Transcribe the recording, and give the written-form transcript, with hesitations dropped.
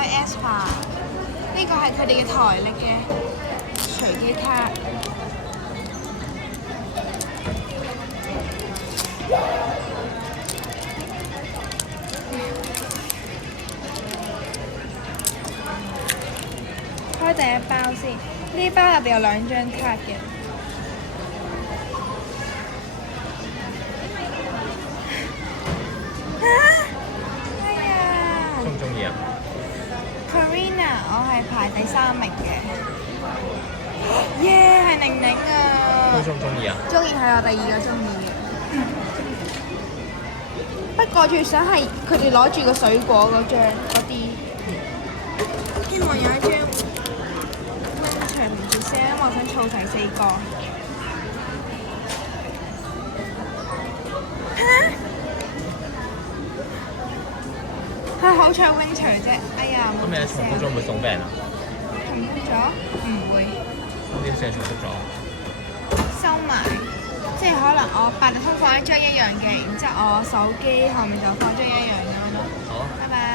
開 Aespa，呢個係佢哋嘅台歷嘅隨機卡。開第一包先，呢包入邊有2張卡嘅。哎呀！中唔中意啊？ Karina， 我係排第3名嘅。耶，係寧寧啊！佢中唔中意啊？中意係我第2個中意嘅。不過最想係佢哋攞住個水果嗰張嗰啲。希望有一張 Winter 同 December， 我想湊齊4個。好彩 Winter 啫，哎呀！咁你重複咗會送俾人啊？重複咗？唔會。咁點算重複咗？收埋，即係可能我8達通放一張一樣嘅，然之後我手機後面就放張一樣咁樣咯。好。拜拜。